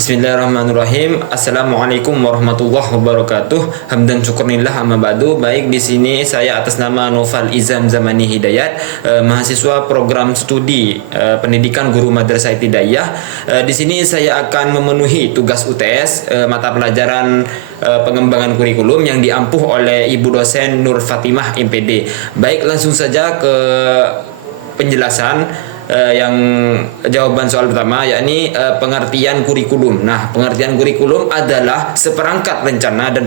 Bismillahirrahmanirrahim. Assalamualaikum warahmatullahi wabarakatuh. Hamdan syukurillah amma ba'du. Baik, di sini saya atas nama Noval Izam Zamani Hidayat, mahasiswa program studi pendidikan guru madrasah ibtidaiyah. Di sini saya akan memenuhi tugas UTS mata pelajaran pengembangan kurikulum yang diampuh oleh Ibu dosen Nur Fatimah MPD. Baik, langsung saja ke penjelasan yang jawaban soal pertama, yakni pengertian kurikulum. Nah, pengertian kurikulum adalah seperangkat rencana dan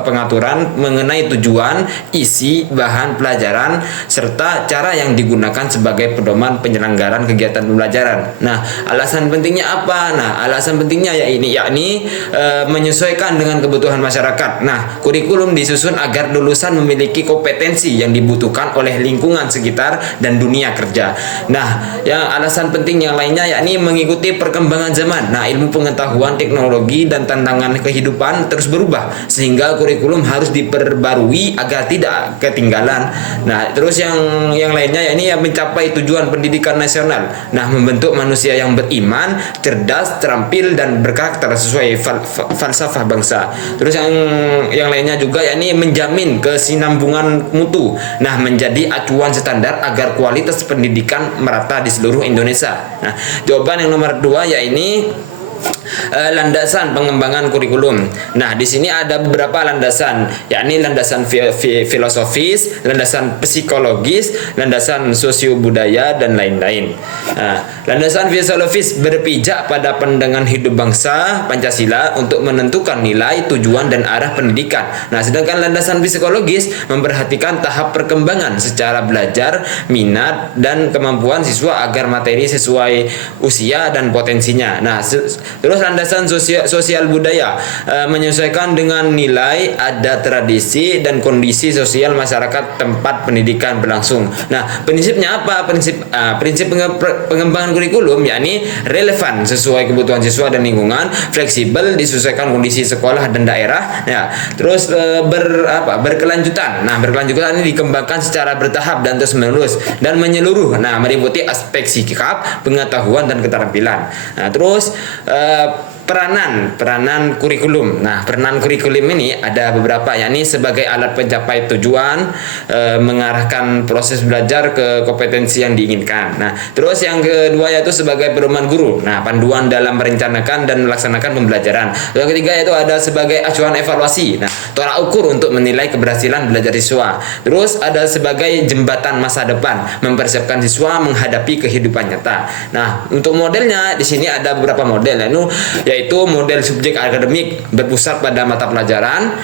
pengaturan mengenai tujuan, isi, bahan pelajaran, serta cara yang digunakan sebagai pedoman penyelenggaraan kegiatan pembelajaran. Nah, alasan pentingnya apa? Nah, alasan pentingnya yakni menyesuaikan dengan kebutuhan masyarakat. Nah, kurikulum disusun agar lulusan memiliki kompetensi yang dibutuhkan oleh lingkungan sekitar dan dunia kerja. Nah, yang alasan penting yang lainnya yakni mengikuti perkembangan zaman. Nah, ilmu pengetahuan, teknologi, dan tantangan kehidupan terus berubah sehingga kurikulum harus diperbarui agar tidak ketinggalan. Nah, terus yang lainnya yakni mencapai tujuan pendidikan nasional. Nah, membentuk manusia yang beriman, cerdas, terampil, dan berkarakter sesuai falsafah bangsa. Terus yang lainnya juga yakni menjamin kesinambungan mutu. Nah, menjadi acuan standar agar kualitas pendidikan merata di seluruh Indonesia. Nah, jawaban yang nomor 2 yakni landasan pengembangan kurikulum. Nah, di sini ada beberapa landasan, yakni landasan filosofis, landasan psikologis, landasan sosio-budaya, dan lain-lain. Nah, landasan filosofis berpijak pada pandangan hidup bangsa Pancasila untuk menentukan nilai, tujuan, dan arah pendidikan. Nah, sedangkan landasan psikologis memperhatikan tahap perkembangan secara belajar, minat, dan kemampuan siswa agar materi sesuai usia dan potensinya. Nah, terus landasan sosial budaya menyesuaikan dengan nilai, adat, tradisi, dan kondisi sosial masyarakat tempat pendidikan berlangsung. Nah, prinsipnya apa? Prinsip pengembangan kurikulum yakni relevan sesuai kebutuhan siswa dan lingkungan, fleksibel disesuaikan kondisi sekolah dan daerah. Ya, terus berkelanjutan. Nah, berkelanjutan ini dikembangkan secara bertahap dan terus-menerus dan menyeluruh. Nah, meliputi aspek sikap, pengetahuan, dan keterampilan. Nah, terus peranan kurikulum. Nah, peranan kurikulum ini ada beberapa, yakni sebagai alat pencapai tujuan, mengarahkan proses belajar ke kompetensi yang diinginkan. Nah, terus yang kedua yaitu sebagai pedoman guru. Nah, panduan dalam merencanakan dan melaksanakan pembelajaran. Yang ketiga yaitu ada sebagai acuan evaluasi. Nah, tolak ukur untuk menilai keberhasilan belajar siswa. Terus ada sebagai jembatan masa depan, mempersiapkan siswa menghadapi kehidupan nyata. Nah, untuk modelnya di sini ada beberapa model, yaitu model subjek akademik berpusat pada mata pelajaran,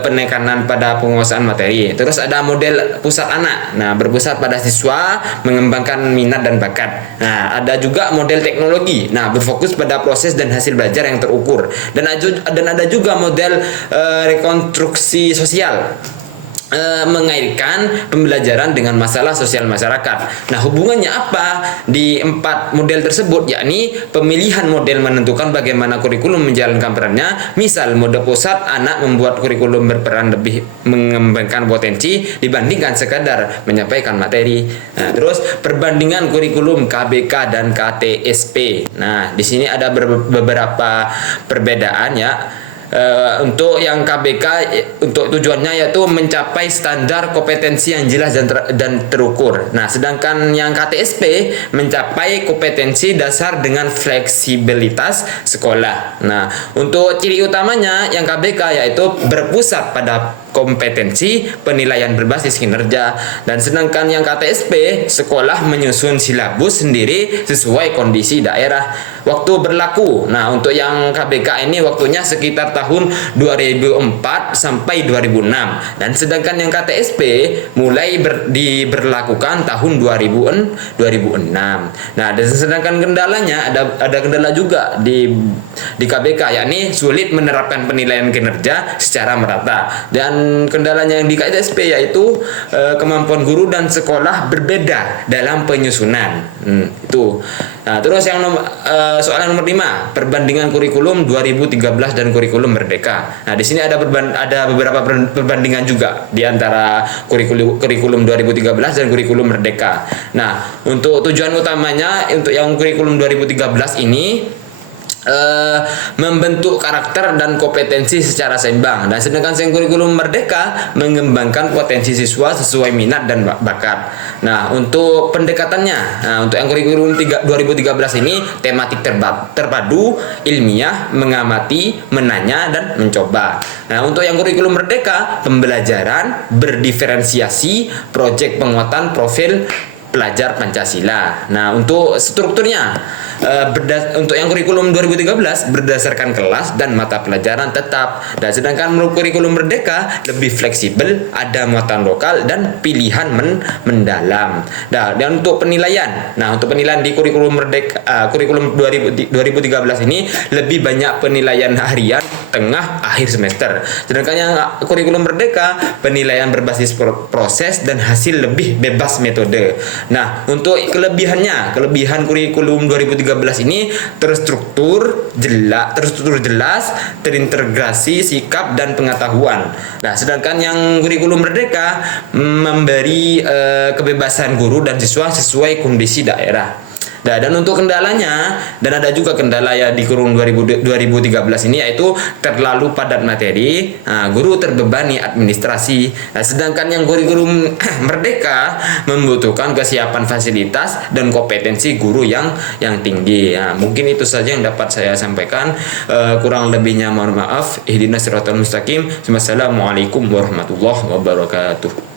penekanan pada penguasaan materi. Terus ada model pusat anak, nah berpusat pada siswa, mengembangkan minat dan bakat. Nah, ada juga model teknologi, nah berfokus pada proses dan hasil belajar yang terukur. Dan ada juga model rekonstruksi sosial, mengaitkan pembelajaran dengan masalah sosial masyarakat. Nah, hubungannya apa di 4 model tersebut? Yakni pemilihan model menentukan bagaimana kurikulum menjalankan perannya. Misal, mode pusat anak membuat kurikulum berperan lebih mengembangkan potensi dibandingkan sekadar menyampaikan materi. Nah, terus perbandingan kurikulum KBK dan KTSP. Nah, di sini ada beberapa perbedaan ya. Untuk yang KBK, untuk tujuannya yaitu mencapai standar kompetensi yang jelas dan terukur. Nah, sedangkan yang KTSP mencapai kompetensi dasar dengan fleksibilitas sekolah. Nah, untuk ciri utamanya yang KBK yaitu berpusat pada kompetensi, penilaian berbasis kinerja, dan sedangkan yang KTSP sekolah menyusun silabus sendiri sesuai kondisi daerah. Waktu berlaku, nah untuk yang KBK ini waktunya sekitar tahun 2004 sampai 2006, dan sedangkan yang KTSP mulai diberlakukan tahun 2006. Nah, dan sedangkan kendalanya ada kendala juga di KBK, yakni sulit menerapkan penilaian kinerja secara merata, dan kendalanya yang di KTSP yaitu kemampuan guru dan sekolah berbeda dalam penyusunan. Itu. Nah, terus yang soalan nomor 5, perbandingan kurikulum 2013 dan kurikulum Merdeka. Nah, di sini ada beberapa perbandingan juga di antara kurikulum 2013 dan kurikulum Merdeka. Nah, untuk tujuan utamanya untuk yang kurikulum 2013 ini membentuk karakter dan kompetensi secara seimbang. Dan sedangkan kurikulum Merdeka mengembangkan potensi siswa sesuai minat dan bakat. Nah, untuk pendekatannya, untuk yang kurikulum 2013 ini tematik terpadu, ilmiah, mengamati, menanya, dan mencoba. Nah, untuk yang kurikulum Merdeka, pembelajaran berdiferensiasi, proyek penguatan profil pelajar Pancasila. Nah, untuk strukturnya, untuk yang kurikulum 2013 berdasarkan kelas dan mata pelajaran tetap. Dan sedangkan menurut kurikulum Merdeka lebih fleksibel, ada muatan lokal dan pilihan mendalam. Nah, dan untuk penilaian. Nah, untuk penilaian di kurikulum Merdeka, kurikulum 2013 ini lebih banyak penilaian harian, tengah, akhir semester. Sedangkan yang kurikulum Merdeka penilaian berbasis proses dan hasil lebih bebas metode. Nah, untuk kelebihan kurikulum 2013 ini terstruktur jelas, terintegrasi sikap dan pengetahuan. Nah, sedangkan yang kurikulum Merdeka memberi kebebasan guru dan siswa sesuai kondisi daerah. Nah, dan untuk kendalanya, dan ada juga kendala ya di kurun 2013 ini, yaitu terlalu padat materi, guru terbebani administrasi. Nah, sedangkan yang kurikulum Merdeka membutuhkan kesiapan fasilitas dan kompetensi guru yang tinggi. Nah, mungkin itu saja yang dapat saya sampaikan. Kurang lebihnya mohon maaf. Ihdinas siratal mustaqim. Wassalamualaikum warahmatullahi wabarakatuh.